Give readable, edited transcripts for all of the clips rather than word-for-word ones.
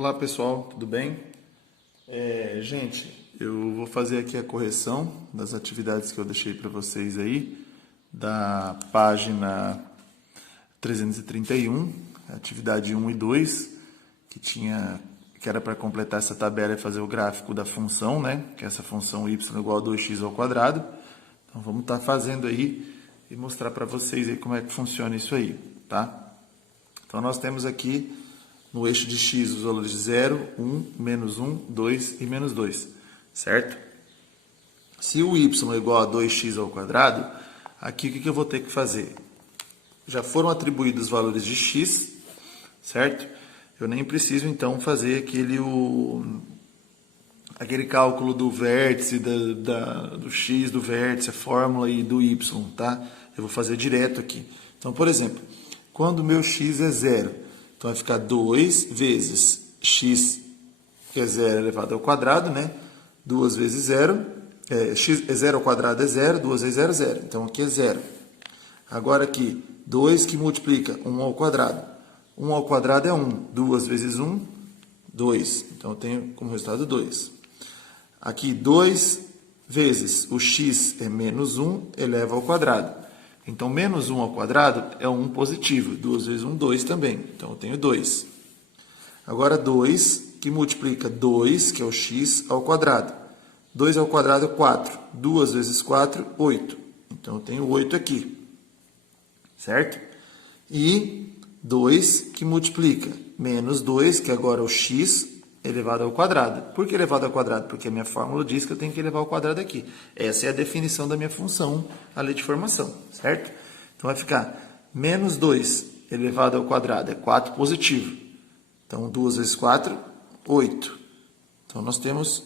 Olá pessoal, tudo bem? Gente, eu vou fazer aqui a correção das atividades que eu deixei para vocês aí, da página 331, atividade 1 e 2, que era para completar essa tabela e fazer o gráfico da função, né? Que é essa função y igual a 2x ao quadrado. Então vamos estar fazendo aí e mostrar para vocês aí como é que funciona isso aí, tá? Então nós temos aqui no eixo de x os valores de 0, 1, menos 1, 2 e menos 2, certo? Se o y é igual a 2x ao quadrado, aqui o que eu vou ter que fazer? Já foram atribuídos os valores de x, certo? Eu nem preciso então fazer aquele cálculo do vértice, do x, do vértice, a fórmula e do y, tá? Eu vou fazer direto aqui. Então, por exemplo, quando o meu x é 0, então vai ficar 2 vezes x, que é 0 elevado ao quadrado, né? 2 vezes 0, x é 0 ao quadrado é 0, 2 vezes 0 é 0. Então aqui é 0. Agora aqui, 2 que multiplica 1 ao quadrado. 1 ao quadrado é 1. 2 vezes 1, 2. Então eu tenho como resultado 2. Aqui, 2 vezes o x é menos 1 eleva ao quadrado. Então, menos 1 ao quadrado é 1 positivo. 2 vezes 1, 2 também. Então, eu tenho 2. Agora, 2 que multiplica 2, que é o x, ao quadrado. 2 ao quadrado é 4. 2 vezes 4, 8. Então, eu tenho 8 aqui. Certo? E 2 que multiplica menos 2, que agora é o x, elevado ao quadrado. Por que elevado ao quadrado? Porque a minha fórmula diz que eu tenho que elevar ao quadrado aqui. Essa é a definição da minha função, a lei de formação, certo? Então, vai ficar menos 2 elevado ao quadrado é 4 positivo. Então, 2 vezes 4, 8. Então, nós temos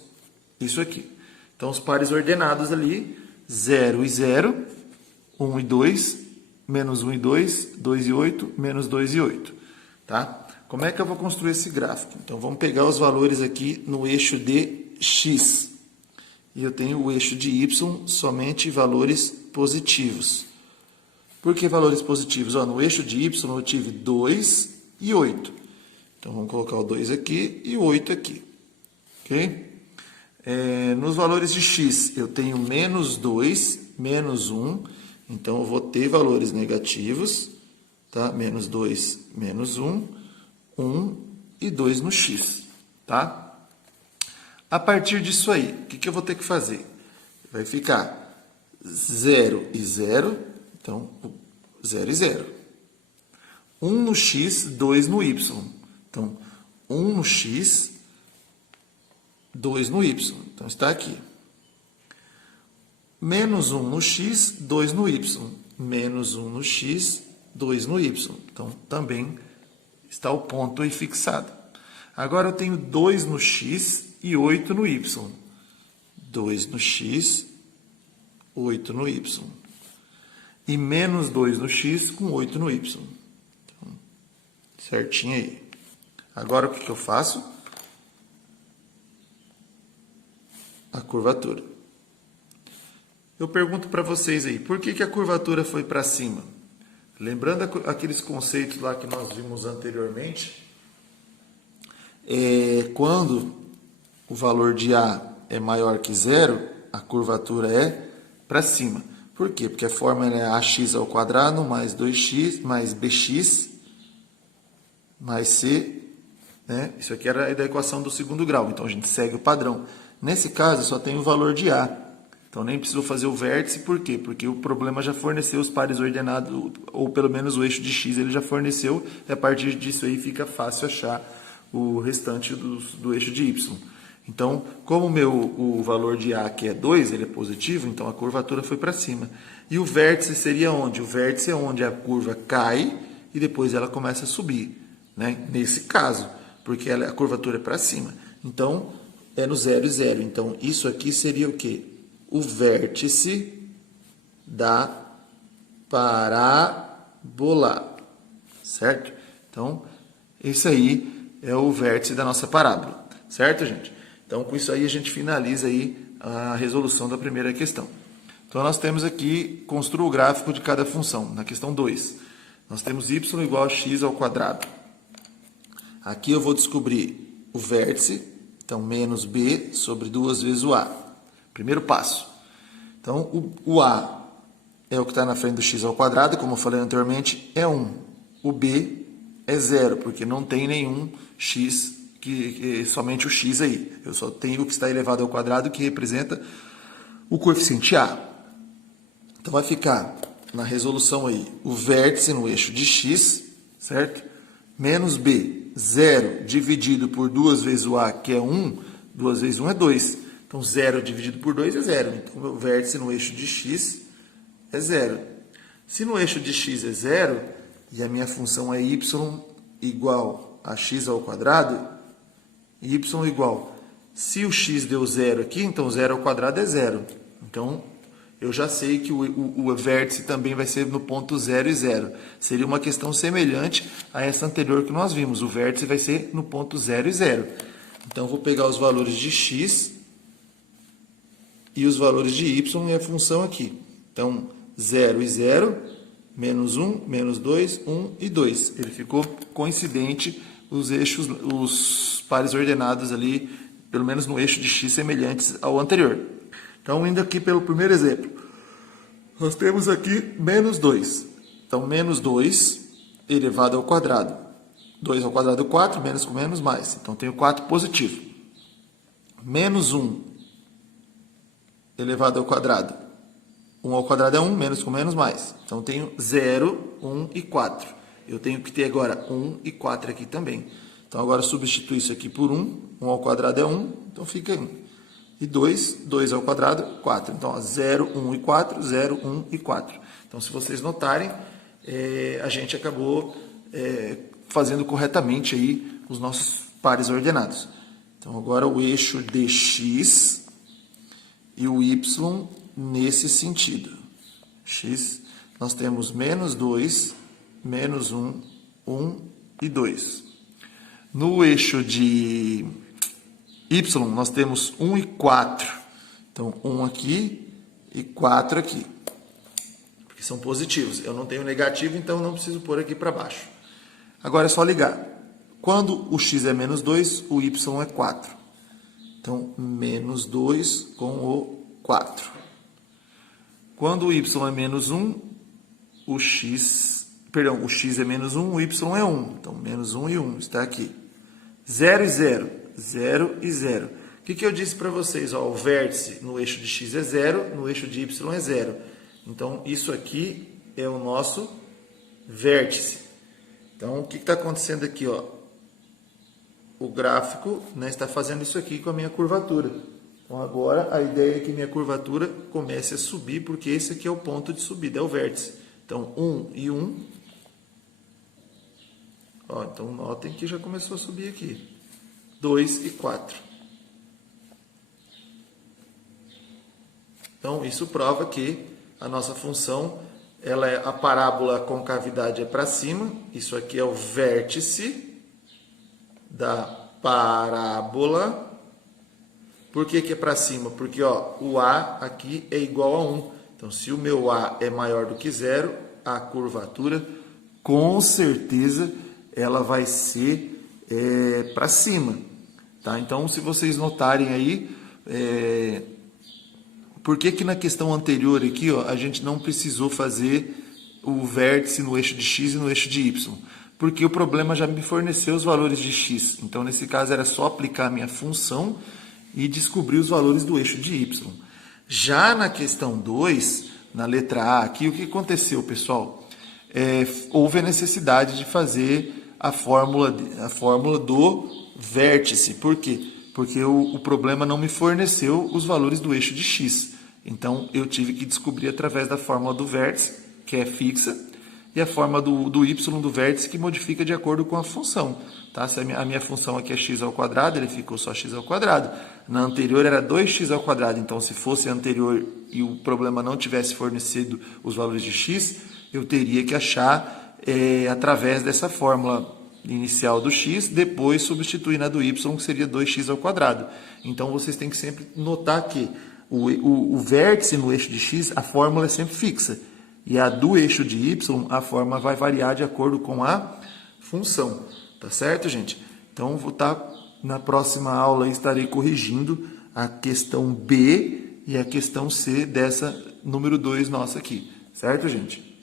isso aqui. Então, os pares ordenados ali, 0 e 0, 1 e 2, menos 1 e 2, 2 e 8, menos 2 e 8. Tá? Como é que eu vou construir esse gráfico? Então, vamos pegar os valores aqui no eixo de x. E eu tenho o eixo de y somente valores positivos. Por que valores positivos? No eixo de y eu tive 2 e 8. Então, vamos colocar o 2 aqui e o 8 aqui. Ok? Nos valores de x, eu tenho menos 2, menos 1. Então, eu vou ter valores negativos. Tá? Menos 2, menos 1, 1 e 2 no x. Tá? A partir disso aí, o que eu vou ter que fazer? Vai ficar 0 e 0, então 0 e 0. 1 no x, 2 no y. Então, 1 no x, 2 no y. Então, está aqui. Menos 1 no x, 2 no y. Menos 1 no x, 2 no y. Então, também está o ponto aí fixado. Agora, eu tenho 2 no x e 8 no y. 2 no x, 8 no y. E menos 2 no x com 8 no y. Então, certinho aí. Agora, o que eu faço? A curvatura. Eu pergunto para vocês aí, por que a curvatura foi para cima? Lembrando aqueles conceitos lá que nós vimos anteriormente, quando o valor de A é maior que 0, a curvatura é para cima. Por quê? Porque a fórmula é ax ao quadrado mais 2x mais bx mais c. Né? Isso aqui era da equação do segundo grau, então a gente segue o padrão. Nesse caso, eu só tenho o valor de A. Então, nem precisou fazer o vértice, por quê? Porque o problema já forneceu os pares ordenados, ou pelo menos o eixo de x ele já forneceu, e a partir disso aí fica fácil achar o restante do eixo de y. Então, como o valor de A que é 2, ele é positivo, então a curvatura foi para cima. E o vértice seria onde? O vértice é onde a curva cai e depois ela começa a subir, né? Nesse caso, porque a curvatura é para cima. Então, é no 0 e 0. Então, isso aqui seria o quê? O vértice da parábola, certo? Então, esse aí é o vértice da nossa parábola, certo, gente? Então, com isso aí, a gente finaliza aí a resolução da primeira questão. Então, nós temos aqui, construa o gráfico de cada função. Na questão 2, nós temos y igual a x ao quadrado. Aqui eu vou descobrir o vértice, então menos b sobre 2 vezes o a. Primeiro passo. Então, o a é o que está na frente do x ao quadrado, como eu falei anteriormente, é 1. O b é 0, porque não tem nenhum x, somente o x aí. Eu só tenho o que está elevado ao quadrado, que representa o coeficiente a. Então, vai ficar na resolução aí o vértice no eixo de x, certo? Menos b, 0 dividido por 2 vezes o a, que é 1, 2 vezes 1 é 2. Então, 0 dividido por 2 é 0. Então, o vértice no eixo de x é 0. Se no eixo de x é 0, e a minha função é y igual a x ao quadrado, y igual, se o x deu 0 aqui, então 0 ao quadrado é 0. Então, eu já sei que o vértice também vai ser no ponto 0 e 0. Seria uma questão semelhante a essa anterior que nós vimos. O vértice vai ser no ponto 0 e 0. Então, vou pegar os valores de x e os valores de y e a função aqui. Então, 0 e 0, menos 1, menos 2, 1 e 2. Ele ficou coincidente os eixos, os pares ordenados ali, pelo menos no eixo de x, semelhantes ao anterior. Então, indo aqui pelo primeiro exemplo, nós temos aqui menos 2. Então, menos 2 elevado ao quadrado. 2 ao quadrado, 4, menos com menos, mais. Então, tenho 4 positivo. Menos 1 elevado ao quadrado. 1 ao quadrado é 1, menos com menos, mais. Então, tenho 0, 1 e 4. Eu tenho que ter agora 1 e 4 aqui também. Então, agora substituo isso aqui por 1. 1 ao quadrado é 1, então fica 1. E 2, 2 ao quadrado, 4. Então, 0, 1 e 4, 0, 1 e 4. Então, se vocês notarem, a gente acabou fazendo corretamente aí os nossos pares ordenados. Então, agora o eixo dx e o y nesse sentido. X, nós temos menos 2, menos 1, 1 e 2. No eixo de y, nós temos 1 e 4. Então, 1 aqui e 4 aqui. Porque são positivos. Eu não tenho negativo, então não preciso pôr aqui para baixo. Agora é só ligar. Quando o x é menos 2, o y é 4. Então, menos 2 com o 4. Quando o y é menos 1, o x é menos 1, o y é 1. Então, menos 1 e 1 está aqui. 0 e 0. 0 e 0. O que eu disse para vocês? Ó, o vértice no eixo de x é 0, no eixo de y é 0. Então, isso aqui é o nosso vértice. Então, o que está acontecendo aqui? Ó? O gráfico, né, está fazendo isso aqui com a minha curvatura. Então, agora, a ideia é que minha curvatura comece a subir, porque esse aqui é o ponto de subida, é o vértice. Então, 1 e 1. Ó, então, notem que já começou a subir aqui. 2 e 4. Então, isso prova que a nossa função, a parábola com cavidade é para cima. Isso aqui é o vértice da parábola. Por que é para cima? Porque ó, o A aqui é igual a 1. Então, se o meu A é maior do que 0, a curvatura, com certeza, ela vai ser para cima. Tá? Então, se vocês notarem aí, por que na questão anterior aqui, ó, a gente não precisou fazer o vértice no eixo de x e no eixo de y? Porque o problema já me forneceu os valores de x. Então, nesse caso, era só aplicar a minha função e descobrir os valores do eixo de y. Já na questão 2, na letra A aqui, o que aconteceu, pessoal? Houve a necessidade de fazer a fórmula do vértice. Por quê? Porque o problema não me forneceu os valores do eixo de x. Então, eu tive que descobrir através da fórmula do vértice, que é fixa, e a forma do y do vértice, que modifica de acordo com a função. Tá? Se a minha função aqui é x ao quadrado, ele ficou só x ao quadrado. Na anterior era 2x ao quadrado. Então, se fosse anterior e o problema não tivesse fornecido os valores de x, eu teria que achar através dessa fórmula inicial do x, depois substituir na do y, que seria 2x ao quadrado. Então, vocês têm que sempre notar que o vértice no eixo de x, a fórmula é sempre fixa. E a do eixo de y, a fórmula vai variar de acordo com a função. Tá certo, gente? Então, vou estar Na próxima aula estarei corrigindo a questão B e a questão C dessa número 2 nossa aqui. Certo, gente?